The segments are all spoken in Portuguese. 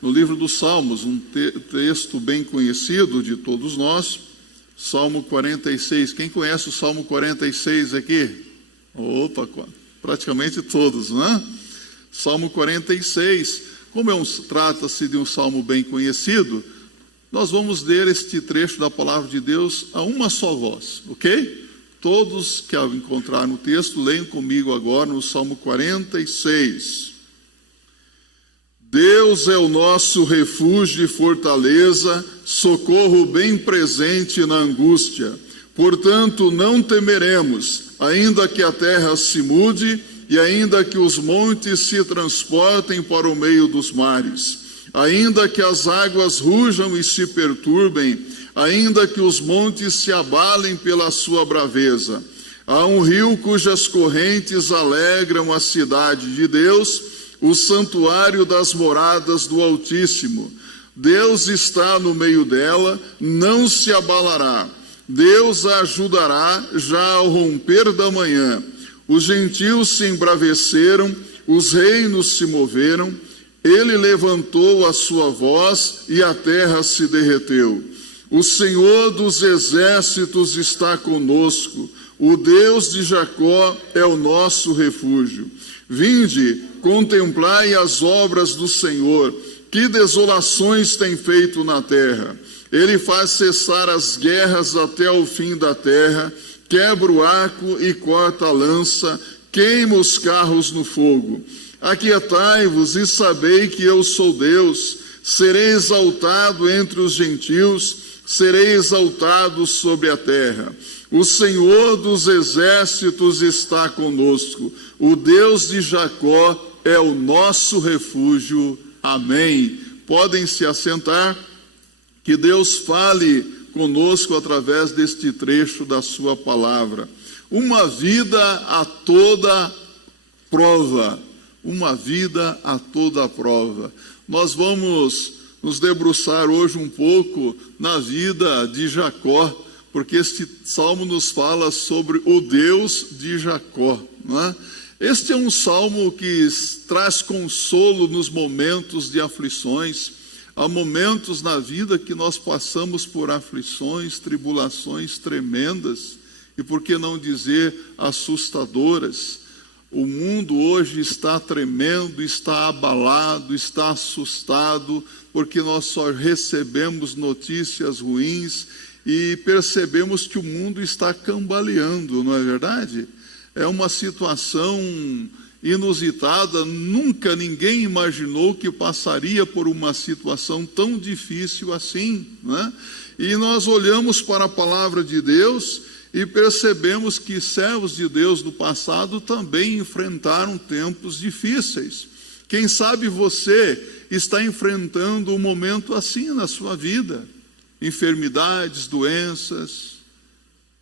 no livro dos Salmos, um texto bem conhecido de todos nós, Salmo 46. Quem conhece o Salmo 46 aqui? Opa, praticamente todos, né? Salmo 46. Como trata-se de um salmo bem conhecido, nós vamos ler este trecho da palavra de Deus a uma só voz, ok? Todos que ao encontrar no texto, leiam comigo agora no Salmo 46. Deus é o nosso refúgio e fortaleza, socorro bem presente na angústia. Portanto, não temeremos, ainda que a terra se mude e ainda que os montes se transportem para o meio dos mares, ainda que as águas rujam e se perturbem, ainda que os montes se abalem pela sua braveza. Há um rio cujas correntes alegram a cidade de Deus, o santuário das moradas do Altíssimo. Deus está no meio dela, não se abalará. Deus a ajudará já ao romper da manhã. Os gentios se embraveceram, os reinos se moveram. Ele levantou a sua voz e a terra se derreteu. O Senhor dos exércitos está conosco. O Deus de Jacó é o nosso refúgio. Vinde, contemplai as obras do Senhor, que desolações tem feito na terra. Ele faz cessar as guerras até o fim da terra, quebra o arco e corta a lança, queima os carros no fogo. Aquietai-vos e sabei que eu sou Deus, serei exaltado entre os gentios, serei exaltado sobre a terra. O Senhor dos exércitos está conosco, o Deus de Jacó é o nosso refúgio. Amém. Podem se assentar, que Deus fale conosco através deste trecho da sua palavra. Uma vida a toda prova, uma vida a toda prova. Nós vamos nos debruçar hoje um pouco na vida de Jacó, porque este salmo nos fala sobre o Deus de Jacó, não é? Este é um salmo que traz consolo nos momentos de aflições. Há momentos na vida que nós passamos por aflições, tribulações tremendas, e por que não dizer assustadoras. O mundo hoje está tremendo, está abalado, está assustado, porque nós só recebemos notícias ruins e percebemos que o mundo está cambaleando, não é verdade? É uma situação inusitada, nunca ninguém imaginou que passaria por uma situação tão difícil assim, né? E nós olhamos para a palavra de Deus e percebemos que servos de Deus do passado também enfrentaram tempos difíceis. Quem sabe você está enfrentando um momento assim na sua vida, enfermidades, doenças,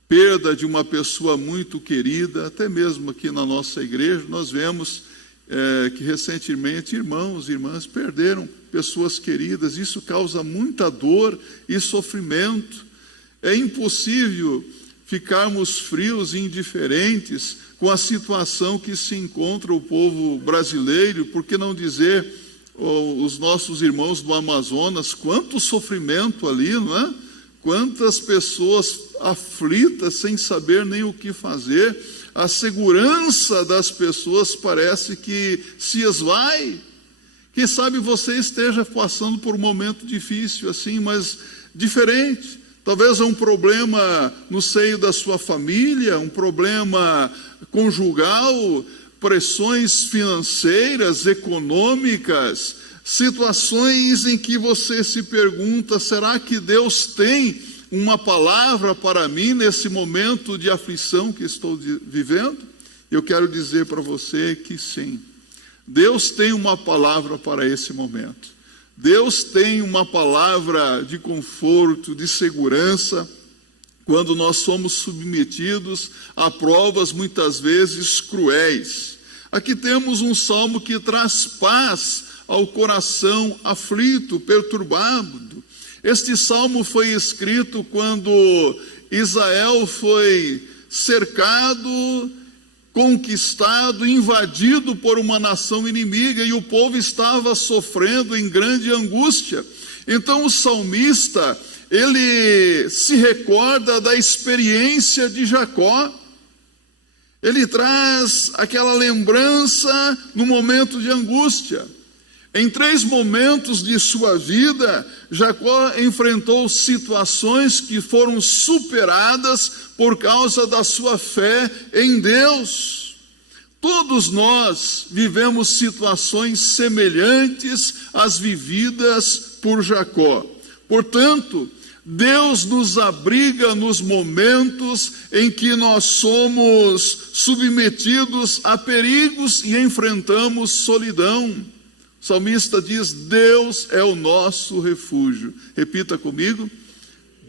perda de uma pessoa muito querida. Até mesmo aqui na nossa igreja nós vemos que recentemente irmãos e irmãs perderam pessoas queridas. Isso causa muita dor e sofrimento. É impossível ficarmos frios e indiferentes com a situação que se encontra o povo brasileiro, por que não dizer os nossos irmãos do Amazonas, quanto sofrimento ali, não é? Quantas pessoas aflitas, sem saber nem o que fazer. A segurança das pessoas parece que se esvai. Quem sabe você esteja passando por um momento difícil assim, mas diferente. Talvez é um problema no seio da sua família, um problema conjugal, pressões financeiras, econômicas, situações em que você se pergunta: será que Deus tem uma palavra para mim nesse momento de aflição que estou vivendo? Eu quero dizer para você que sim, Deus tem uma palavra para esse momento. Deus tem uma palavra de conforto, de segurança, quando nós somos submetidos a provas muitas vezes cruéis. Aqui temos um salmo que traz paz ao coração aflito, perturbado. Este salmo foi escrito quando Israel foi cercado, conquistado, invadido por uma nação inimiga, e o povo estava sofrendo em grande angústia. Então o salmista, ele se recorda da experiência de Jacó. Ele traz aquela lembrança no momento de angústia. Em 3 momentos de sua vida, Jacó enfrentou situações que foram superadas por causa da sua fé em Deus. Todos nós vivemos situações semelhantes às vividas por Jacó. Portanto, Deus nos abriga nos momentos em que nós somos submetidos a perigos e enfrentamos solidão. O salmista diz: Deus é o nosso refúgio. Repita comigo: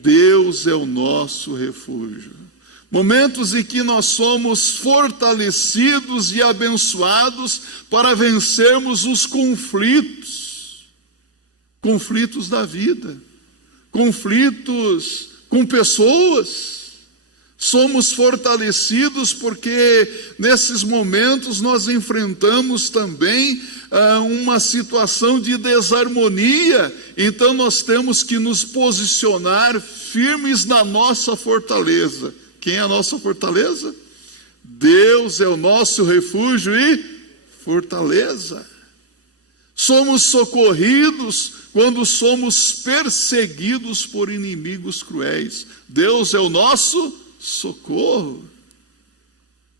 Deus é o nosso refúgio. Momentos em que nós somos fortalecidos e abençoados para vencermos os conflitos da vida, conflitos com pessoas. Somos fortalecidos porque nesses momentos nós enfrentamos também uma situação de desarmonia. Então nós temos que nos posicionar firmes na nossa fortaleza. Quem é a nossa fortaleza? Deus é o nosso refúgio e fortaleza. Somos socorridos quando somos perseguidos por inimigos cruéis. Deus é o nosso socorro.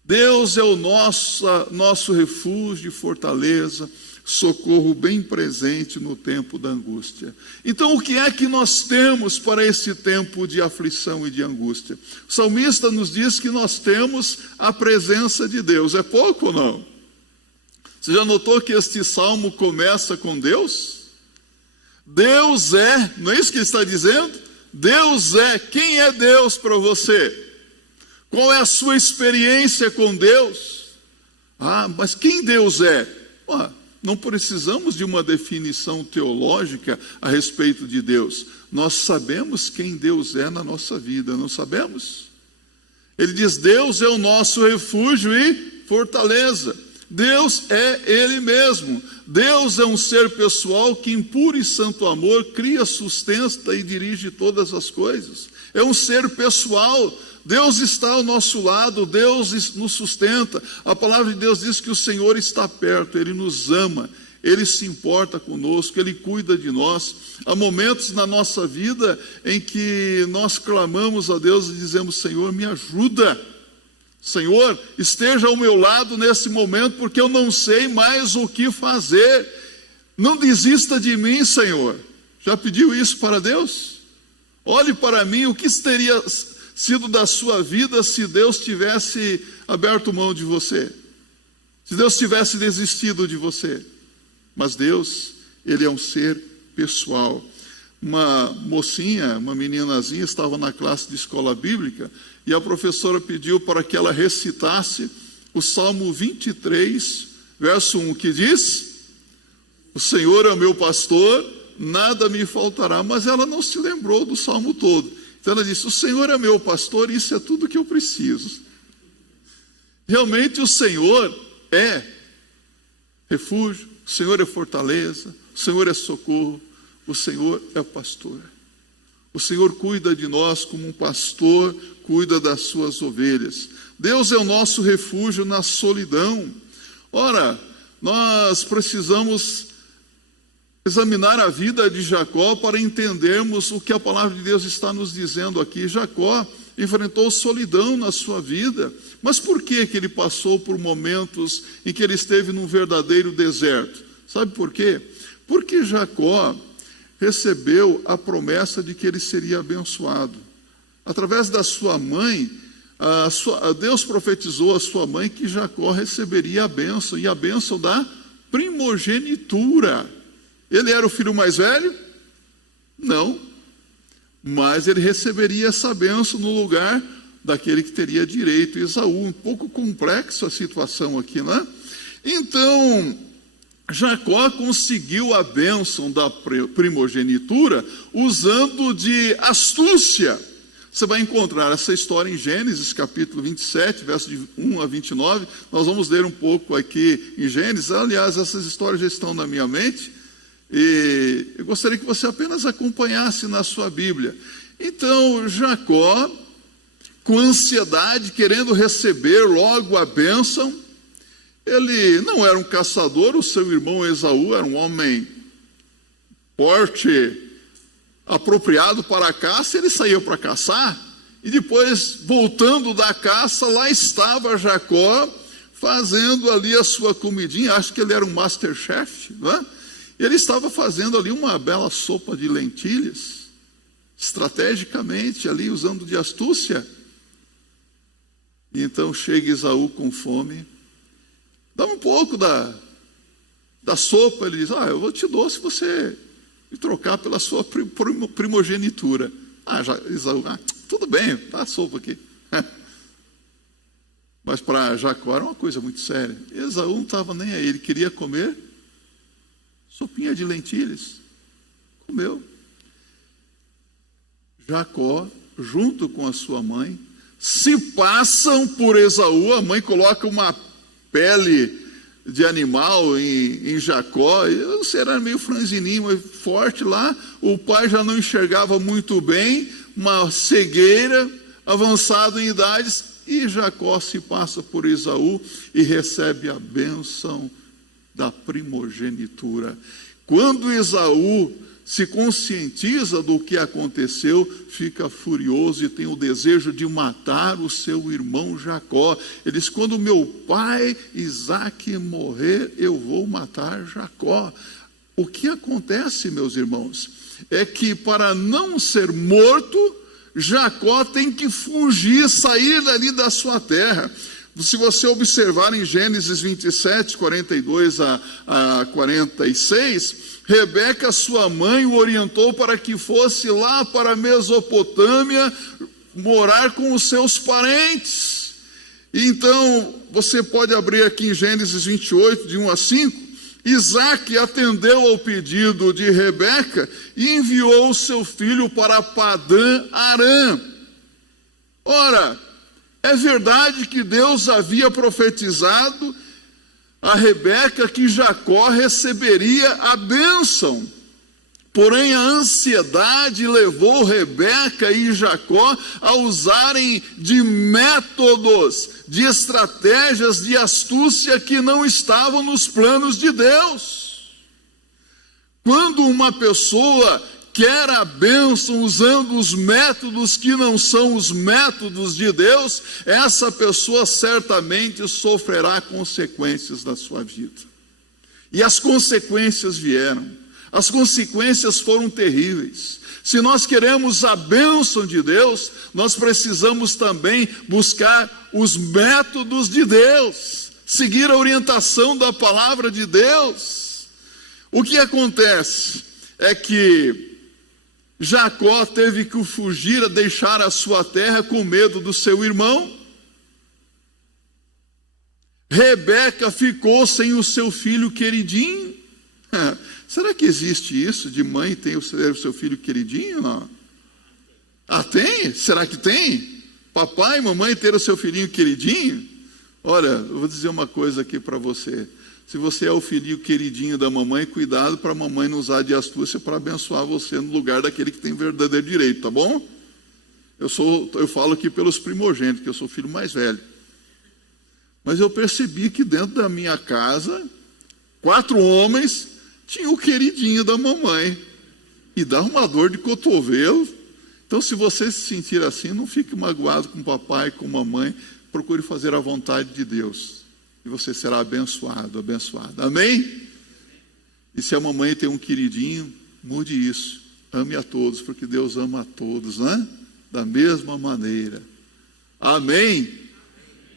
Deus é o nosso refúgio e fortaleza, socorro bem presente no tempo da angústia. Então, o que é que nós temos para esse tempo de aflição e de angústia? O salmista nos diz que nós temos a presença de Deus. É pouco ou não? Você já notou que este salmo começa com Deus? Deus é, não é isso que ele está dizendo? Deus é. Quem é Deus para você? Qual é a sua experiência com Deus? Mas quem Deus é? Não precisamos de uma definição teológica a respeito de Deus. Nós sabemos quem Deus é na nossa vida, não sabemos? Ele diz: Deus é o nosso refúgio e fortaleza. Deus é Ele mesmo. Deus é um ser pessoal que em puro e santo amor cria, sustenta e dirige todas as coisas. É um ser pessoal. Deus está ao nosso lado, Deus nos sustenta. A palavra de Deus diz que o Senhor está perto, Ele nos ama, Ele se importa conosco, Ele cuida de nós. Há momentos na nossa vida em que nós clamamos a Deus e dizemos: Senhor, me ajuda. Senhor, esteja ao meu lado nesse momento, porque eu não sei mais o que fazer. Não desista de mim, Senhor. Já pediu isso para Deus? Olhe para mim, o que teria sido da sua vida se Deus tivesse aberto mão de você, se Deus tivesse desistido de você? Mas Deus, Ele é um ser pessoal. Uma mocinha, uma meninazinha, estava na classe de escola bíblica e a professora pediu para que ela recitasse o Salmo 23, verso 1, que diz: o Senhor é o meu pastor, nada me faltará. Mas ela não se lembrou do Salmo todo. Então ela disse: o Senhor é meu pastor, isso é tudo que eu preciso. Realmente o Senhor é refúgio, o Senhor é fortaleza, o Senhor é socorro, o Senhor é pastor. O Senhor cuida de nós como um pastor cuida das suas ovelhas. Deus é o nosso refúgio na solidão. Ora, nós precisamos examinar a vida de Jacó para entendermos o que a palavra de Deus está nos dizendo aqui. Jacó enfrentou solidão na sua vida. Mas por que ele passou por momentos em que ele esteve num verdadeiro deserto? Sabe por quê? Porque Jacó recebeu a promessa de que ele seria abençoado. Através da sua mãe, Deus profetizou à sua mãe que Jacó receberia a bênção, e a bênção da primogenitura. Ele era o filho mais velho? Não. Mas ele receberia essa bênção no lugar daquele que teria direito, Esaú. Um pouco complexo a situação aqui, né? Então, Jacó conseguiu a bênção da primogenitura usando de astúcia. Você vai encontrar essa história em Gênesis, capítulo 27, versos de 1 a 29. Nós vamos ler um pouco aqui em Gênesis. Aliás, essas histórias já estão na minha mente. E eu gostaria que você apenas acompanhasse na sua Bíblia. Então, Jacó, com ansiedade, querendo receber logo a bênção, ele não era um caçador, o seu irmão Esaú era um homem forte, apropriado para a caça. Ele saía para caçar, e depois, voltando da caça, lá estava Jacó, fazendo ali a sua comidinha. Acho que ele era um masterchef, não é? Ele estava fazendo ali uma bela sopa de lentilhas, estrategicamente ali, usando de astúcia. E então chega Esaú com fome, dá um pouco da sopa. Ele diz: eu te dou se você me trocar pela sua primogenitura. Esaú, tudo bem, dá a sopa aqui. Mas para Jacó era uma coisa muito séria. Esaú não estava nem aí, ele queria comer sopinha de lentilhas. Comeu. Jacó, junto com a sua mãe, se passam por Esaú. A mãe coloca uma pele de animal em Jacó. Eu não sei, era meio franzininho, mas forte lá. O pai já não enxergava muito bem, uma cegueira, avançado em idades. E Jacó se passa por Esaú e recebe a bênção da primogenitura. Quando Esaú se conscientiza do que aconteceu, fica furioso e tem o desejo de matar o seu irmão Jacó. Ele diz: quando meu pai Isaque morrer, eu vou matar Jacó. O que acontece, meus irmãos, é que para não ser morto, Jacó tem que fugir, sair dali da sua terra. Se você observar em Gênesis 27, 42 a 46, Rebeca, sua mãe, o orientou para que fosse lá para a Mesopotâmia morar com os seus parentes. Então, você pode abrir aqui em Gênesis 28, de 1 a 5. Isaque atendeu ao pedido de Rebeca e enviou seu filho para Padã Arã. Ora, é verdade que Deus havia profetizado a Rebeca que Jacó receberia a bênção. Porém, a ansiedade levou Rebeca e Jacó a usarem de métodos, de estratégias de astúcia que não estavam nos planos de Deus. Quando uma pessoa quer a bênção usando os métodos que não são os métodos de Deus, essa pessoa certamente sofrerá consequências da sua vida. E as consequências vieram. As consequências foram terríveis. Se nós queremos a bênção de Deus, nós precisamos também buscar os métodos de Deus, seguir a orientação da palavra de Deus. O que acontece é que Jacó teve que fugir, deixar a sua terra com medo do seu irmão. Rebeca ficou sem o seu filho queridinho. Será que existe isso de mãe ter o seu filho queridinho? Não. Tem? Será que tem? Papai e mamãe ter o seu filhinho queridinho? Olha, eu vou dizer uma coisa aqui para você. Se você é o filhinho queridinho da mamãe, cuidado para a mamãe não usar de astúcia para abençoar você no lugar daquele que tem verdadeiro direito, tá bom? Eu falo aqui pelos primogênitos, que eu sou o filho mais velho. Mas eu percebi que dentro da minha casa, 4 homens tinham o queridinho da mamãe. E dá uma dor de cotovelo. Então, se você se sentir assim, não fique magoado com o papai, com a mamãe. Procure fazer a vontade de Deus. E você será abençoado, abençoada. Amém? E se a mamãe tem um queridinho, mude isso. Ame a todos, porque Deus ama a todos, né? Da mesma maneira. Amém?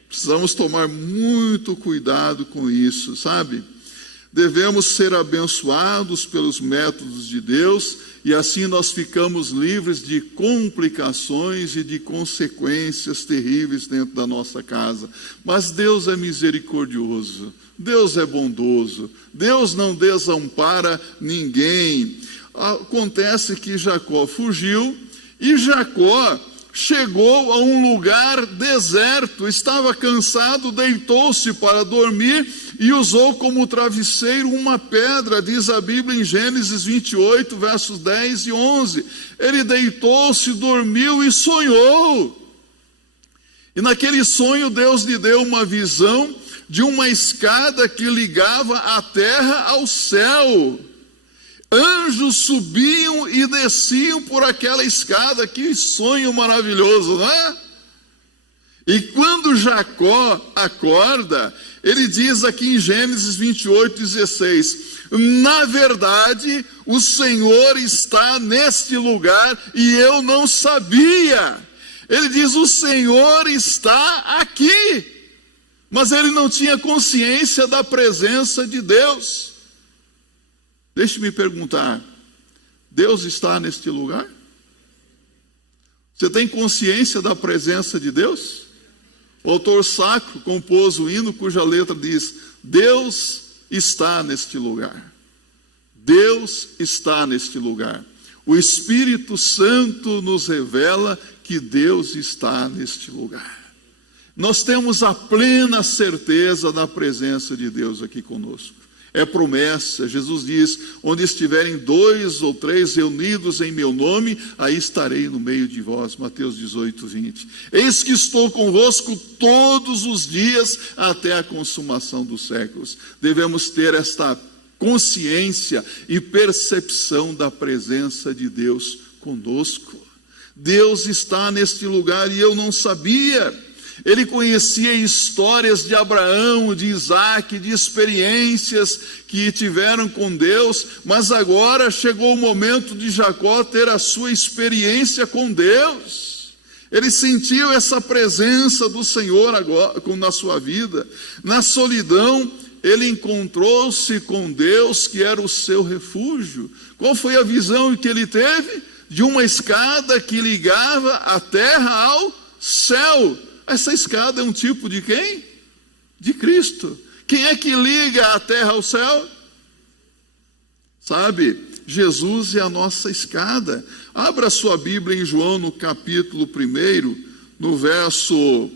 Precisamos tomar muito cuidado com isso, sabe? Devemos ser abençoados pelos métodos de Deus, e assim nós ficamos livres de complicações e de consequências terríveis dentro da nossa casa. Mas Deus é misericordioso, Deus é bondoso, Deus não desampara ninguém. Acontece que Jacó fugiu, e Jacó chegou a um lugar deserto, estava cansado, deitou-se para dormir e usou como travesseiro uma pedra, diz a Bíblia em Gênesis 28, versos 10 e 11. Ele deitou-se, dormiu e sonhou. E naquele sonho Deus lhe deu uma visão de uma escada que ligava a terra ao céu. Anjos subiam e desciam por aquela escada. Que sonho maravilhoso, não é? E quando Jacó acorda, ele diz aqui em Gênesis 28, 16: na verdade, o Senhor está neste lugar e eu não sabia. Ele diz: o Senhor está aqui. Mas ele não tinha consciência da presença de Deus. Deixe-me perguntar: Deus está neste lugar? Você tem consciência da presença de Deus? O autor sacro compôs o hino cuja letra diz: Deus está neste lugar. Deus está neste lugar. O Espírito Santo nos revela que Deus está neste lugar. Nós temos a plena certeza da presença de Deus aqui conosco. É promessa. Jesus diz: onde estiverem 2 ou 3 reunidos em meu nome, aí estarei no meio de vós. Mateus 18, 20. Eis que estou convosco todos os dias até a consumação dos séculos. Devemos ter esta consciência e percepção da presença de Deus conosco. Deus está neste lugar e eu não sabia. Ele conhecia histórias de Abraão, de Isaac, de experiências que tiveram com Deus, mas agora chegou o momento de Jacó ter a sua experiência com Deus. Ele sentiu essa presença do Senhor agora na sua vida. Na solidão, ele encontrou-se com Deus, que era o seu refúgio. Qual foi a visão que ele teve? De uma escada que ligava a terra ao céu. Essa escada é um tipo de quem? De Cristo. Quem é que liga a terra ao céu? Sabe, Jesus é a nossa escada. Abra sua Bíblia em João no capítulo 1, no verso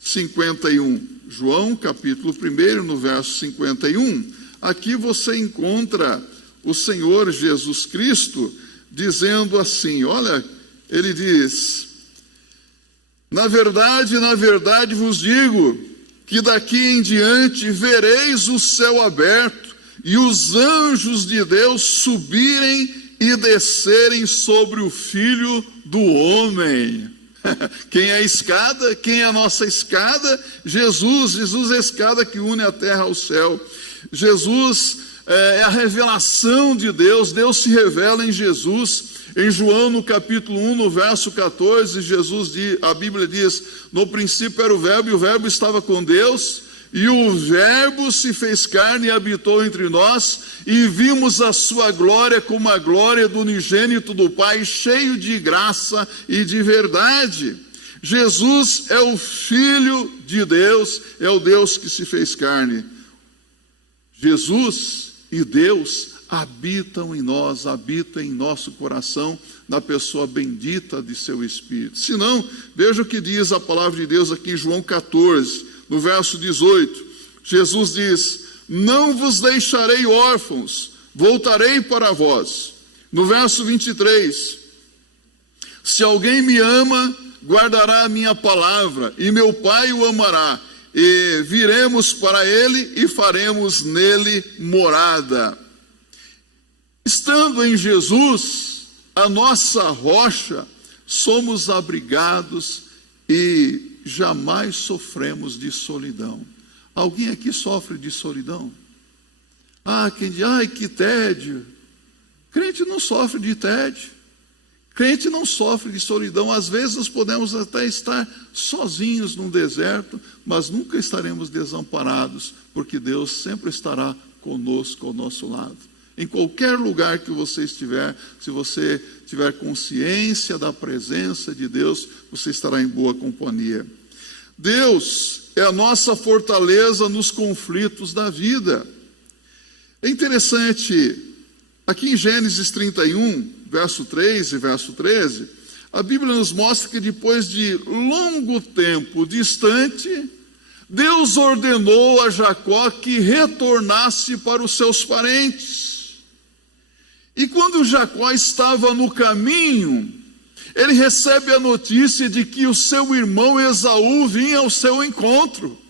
51. João capítulo 1, no verso 51. Aqui você encontra o Senhor Jesus Cristo dizendo assim, olha, ele diz: na verdade vos digo, que daqui em diante vereis o céu aberto e os anjos de Deus subirem e descerem sobre o Filho do Homem. Quem é a escada? Quem é a nossa escada? Jesus. Jesus é a escada que une a terra ao céu. Jesus é a revelação de Deus. Deus se revela em Jesus. Em João, no capítulo 1, no verso 14, a Bíblia diz: no princípio era o Verbo, e o Verbo estava com Deus, e o Verbo se fez carne e habitou entre nós, e vimos a sua glória como a glória do unigênito do Pai, cheio de graça e de verdade. Jesus é o Filho de Deus, é o Deus que se fez carne. Jesus e Deus habitam em nós, habitam em nosso coração, na pessoa bendita de seu Espírito. Se não, veja o que diz a palavra de Deus aqui em João 14, no verso 18. Jesus diz: não vos deixarei órfãos, voltarei para vós. No verso 23, se alguém me ama, guardará a minha palavra, e meu Pai o amará, e viremos para ele e faremos nele morada. Estando em Jesus, a nossa rocha, somos abrigados e jamais sofremos de solidão. Alguém aqui sofre de solidão? Quem diz: ai, que tédio. Crente não sofre de tédio. Crente não sofre de solidão. Às vezes nós podemos até estar sozinhos num deserto, mas nunca estaremos desamparados, porque Deus sempre estará conosco, ao nosso lado. Em qualquer lugar que você estiver, se você tiver consciência da presença de Deus, você estará em boa companhia. Deus é a nossa fortaleza nos conflitos da vida. É interessante, aqui em Gênesis 31, verso 3 e verso 13, a Bíblia nos mostra que depois de longo tempo distante, Deus ordenou a Jacó que retornasse para os seus parentes. E quando Jacó estava no caminho, ele recebe a notícia de que o seu irmão Esaú vinha ao seu encontro.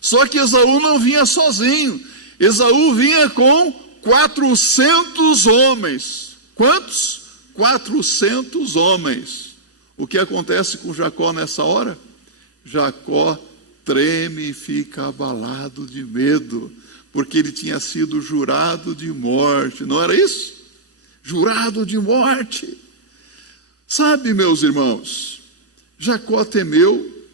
Só que Esaú não vinha sozinho. Esaú vinha com 400 homens. Quantos? 400 homens. O que acontece com Jacó nessa hora? Jacó treme e fica abalado de medo, porque ele tinha sido jurado de morte. Não era isso? Jurado de morte. Sabe, meus irmãos, Jacó temeu,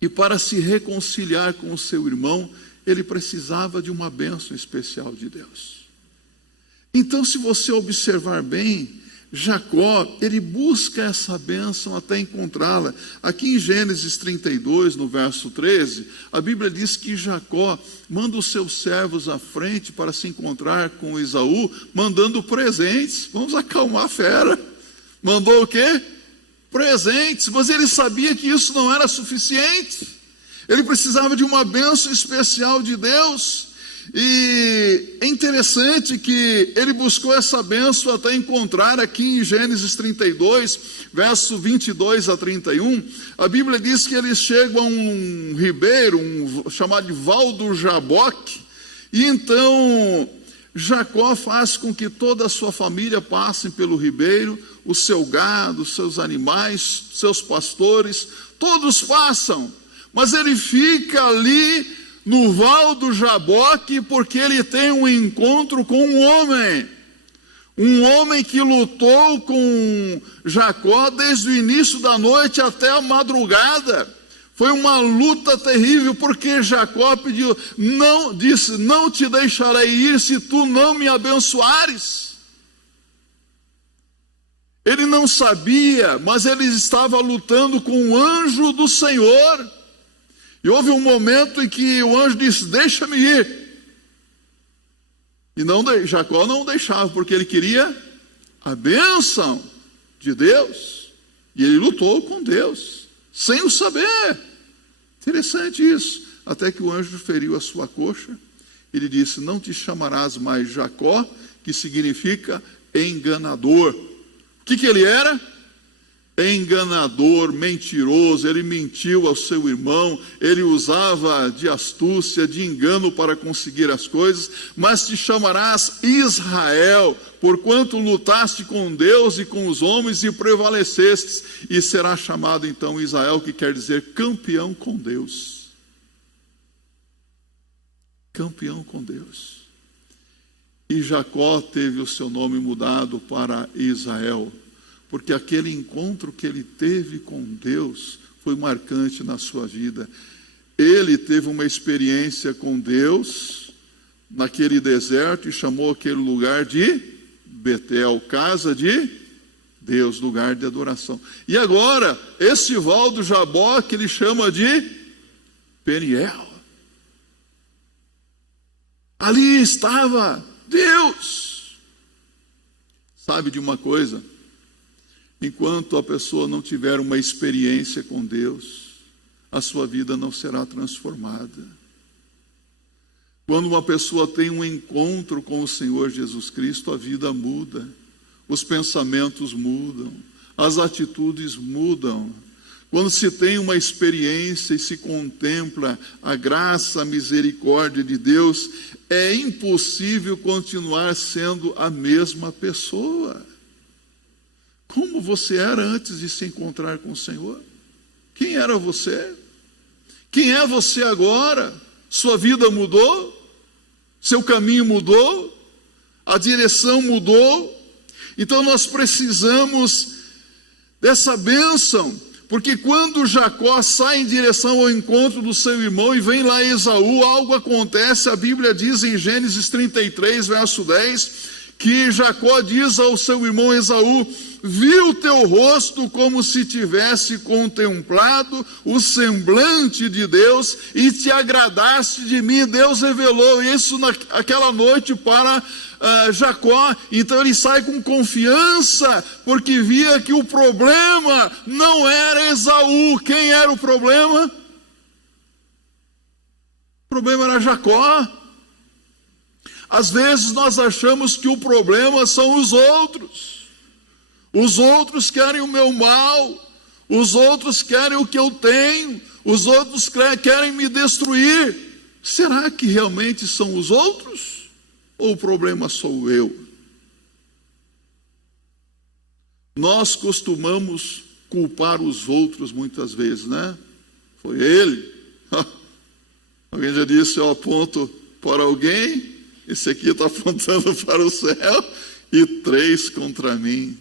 e para se reconciliar com o seu irmão, ele precisava de uma bênção especial de Deus. Então, se você observar bem, Jacó, ele busca essa bênção até encontrá-la. Aqui em Gênesis 32, no verso 13, a Bíblia diz que Jacó manda os seus servos à frente para se encontrar com Esaú, mandando presentes. Vamos acalmar a fera. Mandou o quê? Presentes. Mas ele sabia que isso não era suficiente. Ele precisava de uma bênção especial de Deus. E é interessante que ele buscou essa bênção até encontrar aqui em Gênesis 32, verso 22 a 31. A Bíblia diz que eles chegam a um ribeiro, chamado de Val do Jaboque, e então Jacó faz com que toda a sua família passem pelo ribeiro, o seu gado, os seus animais, seus pastores, todos passam, mas ele fica ali no Val do Jaboque, porque ele tem um encontro com um homem que lutou com Jacó desde o início da noite até a madrugada. Foi uma luta terrível, porque Jacó disse, não te deixarei ir se tu não me abençoares. Ele não sabia, mas ele estava lutando com o anjo do Senhor. E houve um momento em que o anjo disse, deixa-me ir. E Jacó não deixava, porque ele queria a bênção de Deus. E ele lutou com Deus, sem o saber. Interessante isso. Até que o anjo feriu a sua coxa. Ele disse, não te chamarás mais Jacó, que significa enganador. O que ele era? Enganador, mentiroso. Ele mentiu ao seu irmão, ele usava de astúcia, de engano para conseguir as coisas, mas te chamarás Israel, porquanto lutaste com Deus e com os homens e prevalecestes, e será chamado então Israel, que quer dizer campeão com Deus. Campeão com Deus. E Jacó teve o seu nome mudado para Israel, porque aquele encontro que ele teve com Deus foi marcante na sua vida. Ele teve uma experiência com Deus naquele deserto e chamou aquele lugar de Betel, casa de Deus, lugar de adoração. E agora, esse Val do Jaboque ele chama de Peniel. Ali estava Deus. Sabe de uma coisa? Enquanto a pessoa não tiver uma experiência com Deus, a sua vida não será transformada. Quando uma pessoa tem um encontro com o Senhor Jesus Cristo, a vida muda, os pensamentos mudam, as atitudes mudam. Quando se tem uma experiência e se contempla a graça, a misericórdia de Deus, é impossível continuar sendo a mesma pessoa. Como você era antes de se encontrar com o Senhor? Quem era você? Quem é você agora? Sua vida mudou? Seu caminho mudou? A direção mudou? Então nós precisamos dessa bênção, porque quando Jacó sai em direção ao encontro do seu irmão e vem lá Esaú, algo acontece. A Bíblia diz em Gênesis 33, verso 10, que Jacó diz ao seu irmão Esaú, vi o teu rosto como se tivesse contemplado o semblante de Deus e te agradaste de mim. Deus revelou isso naquela noite para Jacó. Então ele sai com confiança, porque via que o problema não era Esaú. Quem era o problema? O problema era Jacó. Às vezes nós achamos que o problema são os outros. Os outros querem o meu mal. Os outros querem o que eu tenho. Os outros querem me destruir. Será que realmente são os outros? Ou o problema sou eu? Nós costumamos culpar os outros muitas vezes, né? Foi ele. Alguém já disse, eu aponto para alguém, esse aqui está apontando para o céu, e 3 contra mim.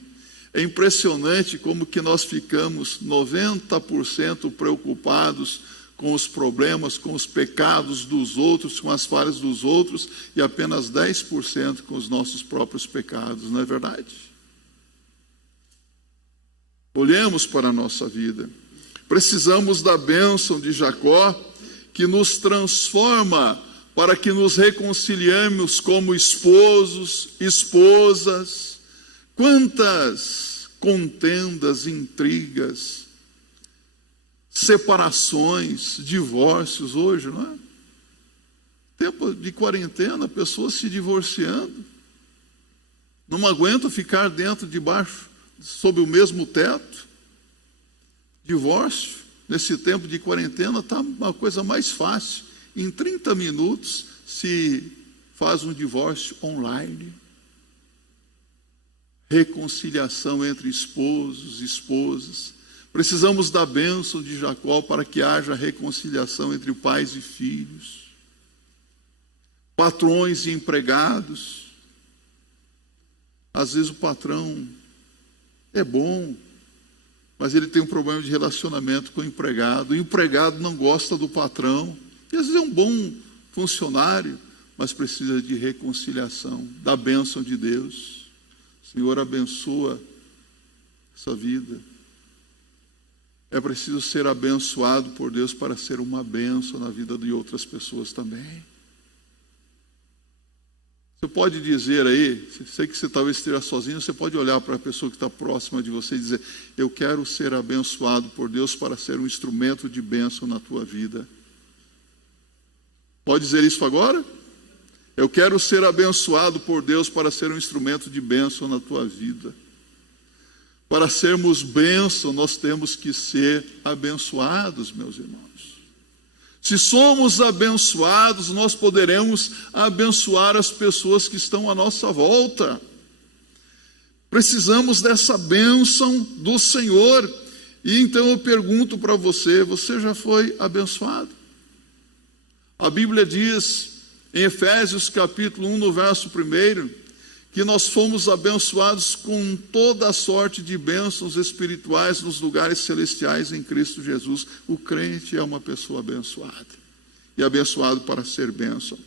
É impressionante como que nós ficamos 90% preocupados com os problemas, com os pecados dos outros, com as falhas dos outros, e apenas 10% com os nossos próprios pecados, não é verdade? Olhemos para a nossa vida. Precisamos da bênção de Jacó, que nos transforma para que nos reconciliemos como esposos, esposas. Quantas contendas, intrigas, separações, divórcios hoje, não é? Tempo de quarentena, pessoas se divorciando. Não aguentam ficar debaixo, sob o mesmo teto. Divórcio, nesse tempo de quarentena, está uma coisa mais fácil. Em 30 minutos se faz um divórcio online. Reconciliação entre esposos e esposas. Precisamos da bênção de Jacó para que haja reconciliação entre pais e filhos. Patrões e empregados. Às vezes o patrão é bom, mas ele tem um problema de relacionamento com o empregado. O empregado não gosta do patrão. E às vezes é um bom funcionário, mas precisa de reconciliação, da bênção de Deus. Senhor, abençoa essa vida. É preciso ser abençoado por Deus para ser uma bênção na vida de outras pessoas também. Você pode dizer aí, sei que você talvez esteja sozinho, você pode olhar para a pessoa que está próxima de você e dizer, eu quero ser abençoado por Deus para ser um instrumento de bênção na tua vida. Pode dizer isso agora? Eu quero ser abençoado por Deus para ser um instrumento de bênção na tua vida. Para sermos bênção, nós temos que ser abençoados, meus irmãos. Se somos abençoados, nós poderemos abençoar as pessoas que estão à nossa volta. Precisamos dessa bênção do Senhor. E então eu pergunto para você, você já foi abençoado? A Bíblia diz, em Efésios capítulo 1, no verso 1, que nós fomos abençoados com toda a sorte de bênçãos espirituais nos lugares celestiais em Cristo Jesus. O crente é uma pessoa abençoada, e abençoado para ser bênção.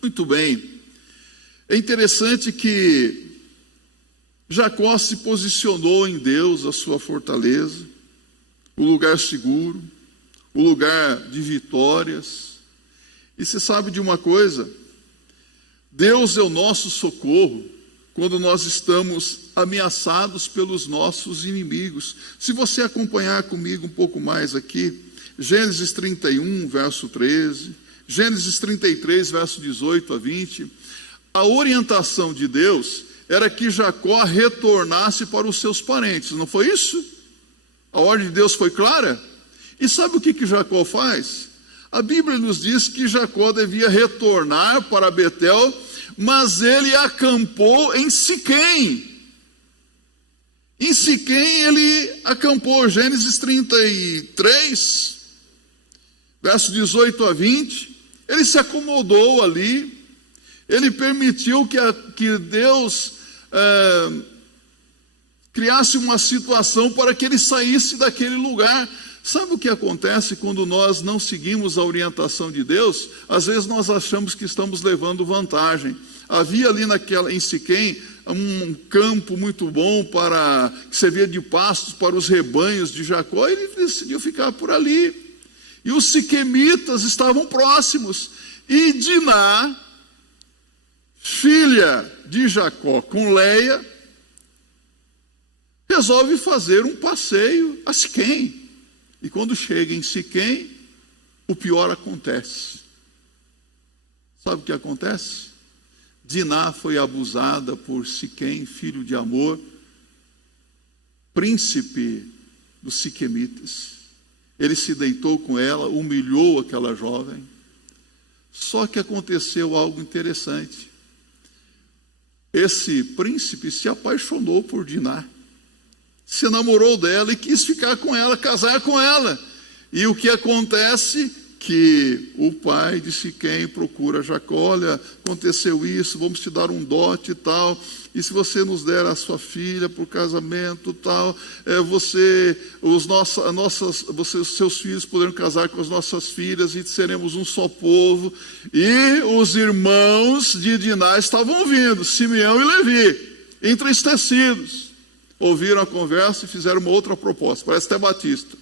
Muito bem, é interessante que Jacó se posicionou em Deus, a sua fortaleza, o lugar seguro, o lugar de vitórias. E você sabe de uma coisa? Deus é o nosso socorro quando nós estamos ameaçados pelos nossos inimigos. Se você acompanhar comigo um pouco mais aqui, Gênesis 31, verso 13, Gênesis 33, verso 18 a 20, a orientação de Deus era que Jacó retornasse para os seus parentes, não foi isso? A ordem de Deus foi clara? E sabe o que Jacó faz? A Bíblia nos diz que Jacó devia retornar para Betel, mas ele acampou em Siquém. Em Siquém ele acampou, Gênesis 33, verso 18 a 20, ele se acomodou ali, ele permitiu que Deus criasse uma situação para que ele saísse daquele lugar. Sabe o que acontece quando nós não seguimos a orientação de Deus? Às vezes nós achamos que estamos levando vantagem. Havia ali em Siquém um campo muito bom que servia de pastos para os rebanhos de Jacó, e ele decidiu ficar por ali. E os siquemitas estavam próximos. E Diná, filha de Jacó com Leia, resolve fazer um passeio a Siquém. E quando chega em Siquém, o pior acontece. Sabe o que acontece? Diná foi abusada por Siquém, filho de Amor, príncipe dos siquemitas. Ele se deitou com ela, humilhou aquela jovem. Só que aconteceu algo interessante. Esse príncipe se apaixonou por Diná, se namorou dela e quis ficar com ela, casar com ela. E o que acontece? Que o pai de Siquém procura Jacó: olha, aconteceu isso, vamos te dar um dote e tal, e se você nos der a sua filha por casamento tal, os seus filhos poderão casar com as nossas filhas e seremos um só povo. E os irmãos de Diná estavam ouvindo, Simeão e Levi, entristecidos, ouviram a conversa e fizeram uma outra proposta, parece até batista,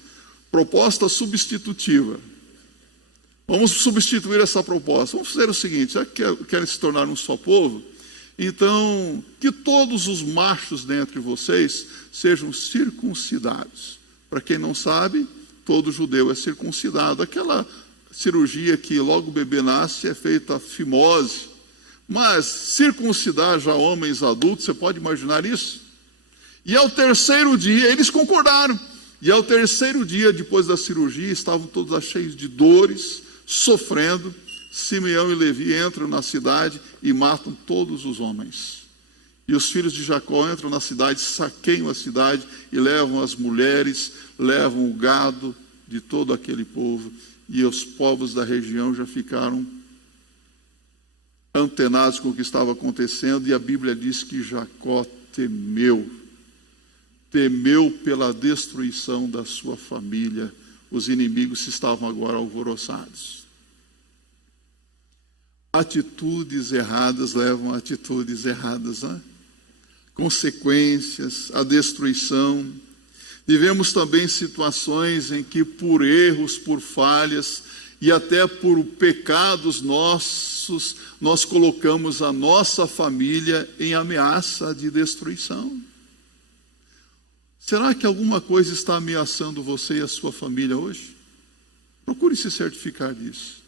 proposta substitutiva. Vamos substituir essa proposta. Vamos fazer o seguinte: já que querem se tornar um só povo, então que todos os machos dentre vocês sejam circuncidados. Para quem não sabe, todo judeu é circuncidado. Aquela cirurgia que logo o bebê nasce é feita a fimose. Mas circuncidar já homens adultos, você pode imaginar isso? E ao terceiro dia, eles concordaram. E ao terceiro dia, depois da cirurgia, estavam todos cheios de dores, sofrendo. Simeão e Levi entram na cidade e matam todos os homens. E os filhos de Jacó entram na cidade, saqueiam a cidade e levam as mulheres, levam o gado de todo aquele povo. E os povos da região já ficaram antenados com o que estava acontecendo. E a Bíblia diz que Jacó temeu pela destruição da sua família. Os inimigos estavam agora alvoroçados. Atitudes erradas levam a atitudes erradas, né? Consequências, a destruição. Vivemos também situações em que por erros, por falhas e até por pecados nossos, nós colocamos a nossa família em ameaça de destruição. Será que alguma coisa está ameaçando você e a sua família hoje? Procure se certificar disso.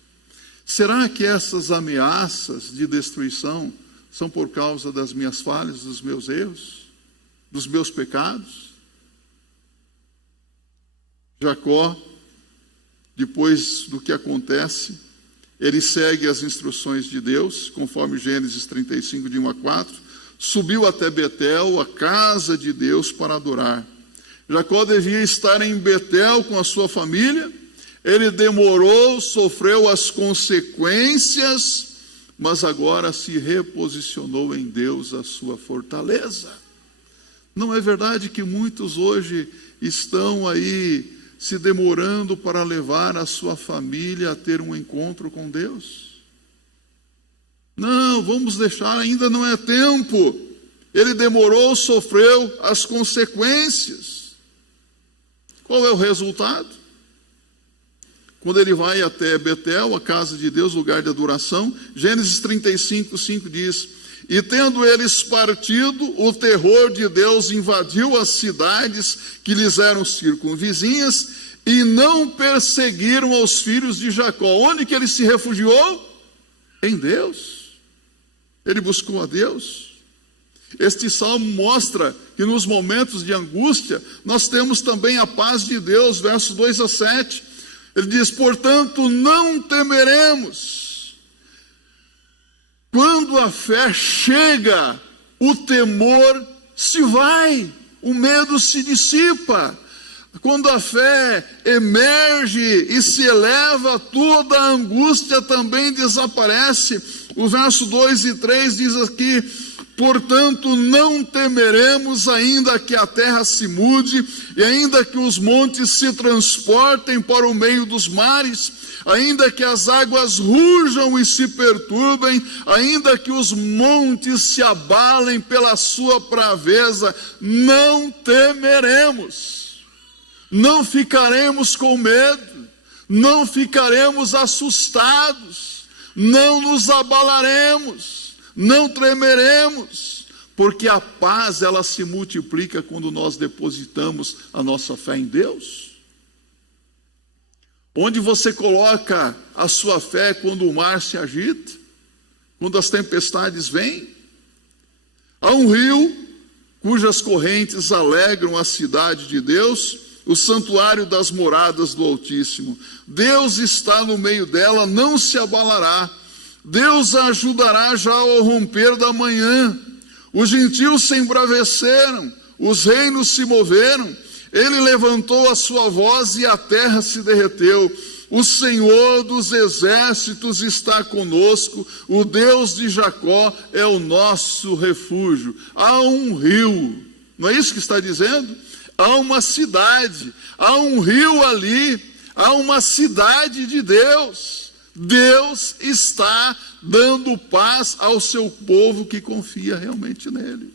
Será que essas ameaças de destruição são por causa das minhas falhas, dos meus erros, dos meus pecados? Jacó, depois do que acontece, ele segue as instruções de Deus, conforme Gênesis 35, de 1 a 4, subiu até Betel, a casa de Deus, para adorar. Jacó devia estar em Betel com a sua família. Ele demorou, sofreu as consequências, mas agora se reposicionou em Deus, a sua fortaleza. Não é verdade que muitos hoje estão aí se demorando para levar a sua família a ter um encontro com Deus? Não, vamos deixar, ainda não é tempo. Ele demorou, sofreu as consequências. Qual é o resultado? Quando ele vai até Betel, a casa de Deus, lugar de adoração, Gênesis 35, 5 diz: e tendo eles partido, o terror de Deus invadiu as cidades que lhes eram circunvizinhas, e não perseguiram aos filhos de Jacó. Onde que ele se refugiou? Em Deus. Ele buscou a Deus. Este salmo mostra que nos momentos de angústia, nós temos também a paz de Deus, versos 2 a 7. Ele diz: portanto, não temeremos. Quando a fé chega, o temor se vai, o medo se dissipa. Quando a fé emerge e se eleva, toda a angústia também desaparece. O verso 2 e 3 diz aqui: portanto, não temeremos, ainda que a terra se mude, e ainda que os montes se transportem para o meio dos mares, ainda que as águas rujam e se perturbem, ainda que os montes se abalem pela sua braveza, não temeremos. Não ficaremos com medo, não ficaremos assustados, não nos abalaremos, não tremeremos, porque a paz, ela se multiplica quando nós depositamos a nossa fé em Deus. Onde você coloca a sua fé quando o mar se agita, quando as tempestades vêm? Há um rio cujas correntes alegram a cidade de Deus, o santuário das moradas do Altíssimo. Deus está no meio dela, não se abalará. Deus a ajudará já ao romper da manhã. Os gentios se embraveceram, os reinos se moveram. Ele levantou a sua voz e a terra se derreteu. O Senhor dos exércitos está conosco, o Deus de Jacó é o nosso refúgio. Há um rio, não é isso que está dizendo? Há uma cidade, há um rio ali, há uma cidade de Deus. Deus está dando paz ao seu povo que confia realmente nele.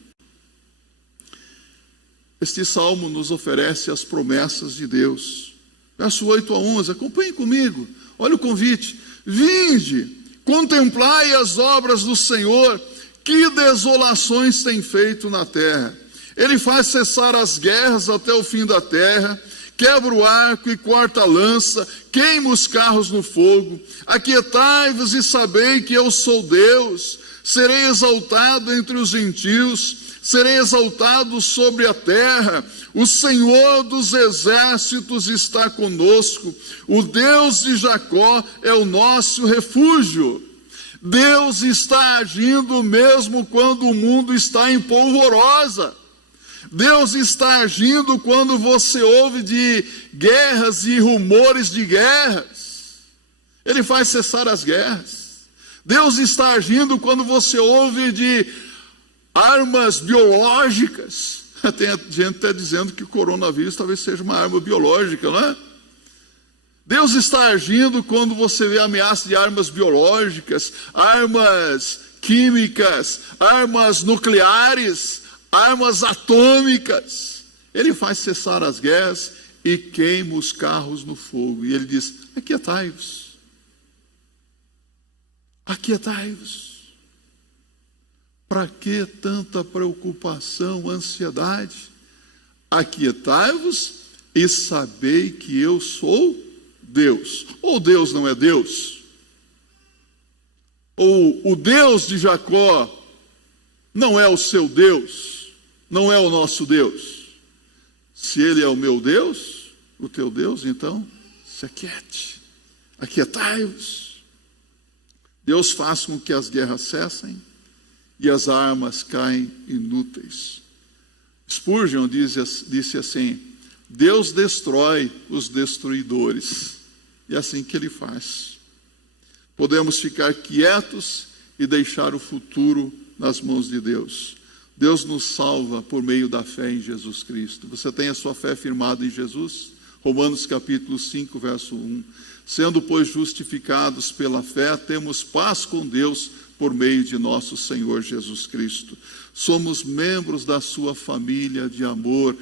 Este salmo nos oferece as promessas de Deus. Verso 8 a 11, acompanhe comigo, olha o convite. Vinde, contemplai as obras do Senhor, que desolações tem feito na terra. Ele faz cessar as guerras até o fim da terra, quebra o arco e corta a lança, queima os carros no fogo. Aquietai-vos e sabei que eu sou Deus, serei exaltado entre os gentios, serei exaltado sobre a terra. O Senhor dos exércitos está conosco, o Deus de Jacó é o nosso refúgio. Deus está agindo mesmo quando o mundo está em polvorosa. Deus está agindo quando você ouve de guerras e rumores de guerras. Ele faz cessar as guerras. Deus está agindo quando você ouve de armas biológicas. Tem gente até dizendo que o coronavírus talvez seja uma arma biológica, não é? Deus está agindo quando você vê ameaça de armas biológicas, armas químicas, armas nucleares, armas atômicas. Ele faz cessar as guerras e queima os carros no fogo. E ele diz: aquietai-vos. Aquietai-vos. Para que tanta preocupação, ansiedade? Aquietai-vos e sabei que eu sou Deus. Ou Deus não é Deus? Ou o Deus de Jacó não é o seu Deus? Não é o nosso Deus? Se ele é o meu Deus, o teu Deus, então se aquiete. Aquietai-vos. Deus faz com que as guerras cessem e as armas caem inúteis. Spurgeon disse assim: Deus destrói os destruidores. E é assim que ele faz. Podemos ficar quietos e deixar o futuro nas mãos de Deus. Deus nos salva por meio da fé em Jesus Cristo. Você tem a sua fé firmada em Jesus? Romanos capítulo 5, verso 1. Sendo, pois, justificados pela fé, temos paz com Deus por meio de nosso Senhor Jesus Cristo. Somos membros da sua família de amor.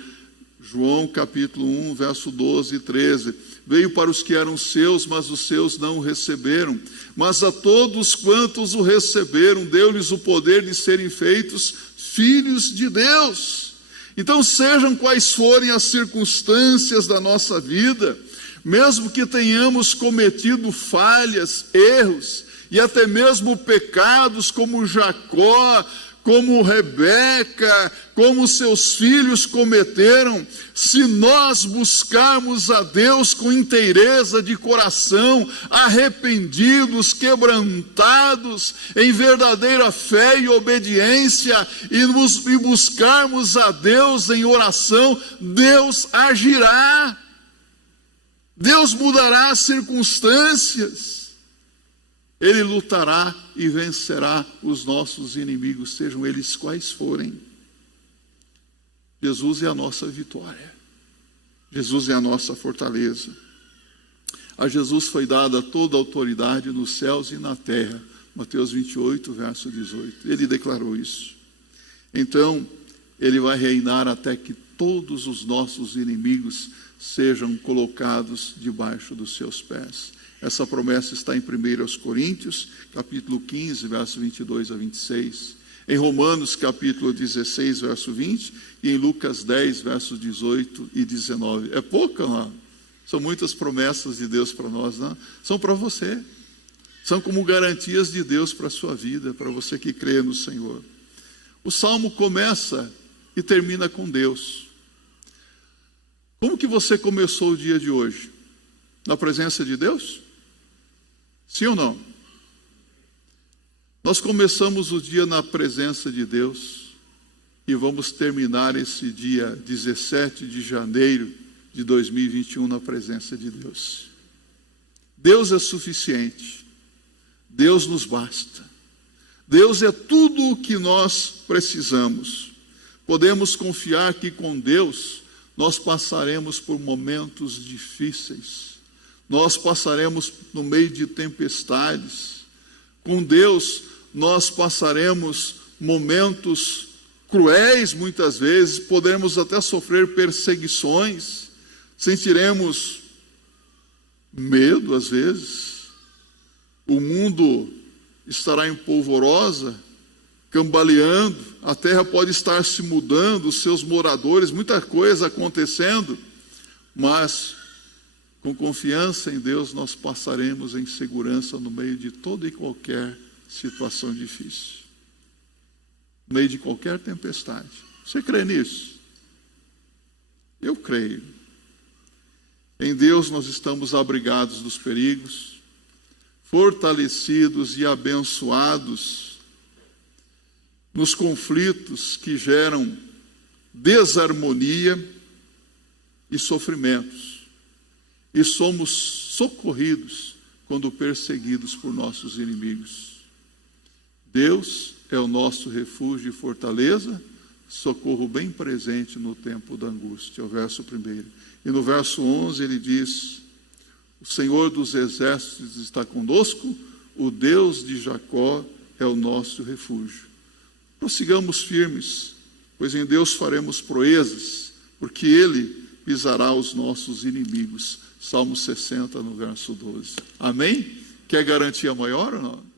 João capítulo 1, verso 12 e 13. Veio para os que eram seus, mas os seus não o receberam. Mas a todos quantos o receberam, deu-lhes o poder de serem feitos filhos de Deus. Então, sejam quais forem as circunstâncias da nossa vida, mesmo que tenhamos cometido falhas, erros, e até mesmo pecados como Jacó, como Rebeca, como seus filhos cometeram, se nós buscarmos a Deus com inteireza de coração, arrependidos, quebrantados, em verdadeira fé e obediência, e buscarmos a Deus em oração, Deus agirá. Deus mudará as circunstâncias. Ele lutará e vencerá os nossos inimigos, sejam eles quais forem. Jesus é a nossa vitória. Jesus é a nossa fortaleza. A Jesus foi dada toda a autoridade nos céus e na terra. Mateus 28, verso 18. Ele declarou isso. Então, ele vai reinar até que todos os nossos inimigos sejam colocados debaixo dos seus pés. Essa promessa está em 1 Coríntios, capítulo 15, verso 22 a 26. Em Romanos, capítulo 16, verso 20. E em Lucas 10, versos 18 e 19. É pouca, não? São muitas promessas de Deus para nós, não? São para você. São como garantias de Deus para a sua vida, para você que crê no Senhor. O Salmo começa e termina com Deus. Como que você começou o dia de hoje? Na presença de Deus? Sim ou não? Nós começamos o dia na presença de Deus e vamos terminar esse dia 17 de janeiro de 2021 na presença de Deus. Deus é suficiente. Deus nos basta. Deus é tudo o que nós precisamos. Podemos confiar que com Deus nós passaremos por momentos difíceis. Nós passaremos no meio de tempestades. Com Deus nós passaremos momentos cruéis muitas vezes, poderemos até sofrer perseguições, sentiremos medo às vezes. O mundo estará em polvorosa, cambaleando, a terra pode estar se mudando, os seus moradores, muita coisa acontecendo, mas com confiança em Deus nós passaremos em segurança no meio de toda e qualquer situação difícil, no meio de qualquer tempestade. Você crê nisso? Eu creio. Em Deus nós estamos abrigados dos perigos, fortalecidos e abençoados nos conflitos que geram desarmonia e sofrimentos. E somos socorridos quando perseguidos por nossos inimigos. Deus é o nosso refúgio e fortaleza, socorro bem presente no tempo da angústia. É o verso 1. E no verso 11 ele diz: o Senhor dos exércitos está conosco, o Deus de Jacó é o nosso refúgio. Prossigamos firmes, pois em Deus faremos proezas, porque Ele pisará os nossos inimigos. Salmo 60, no verso 12. Amém? Quer garantia maior ou não?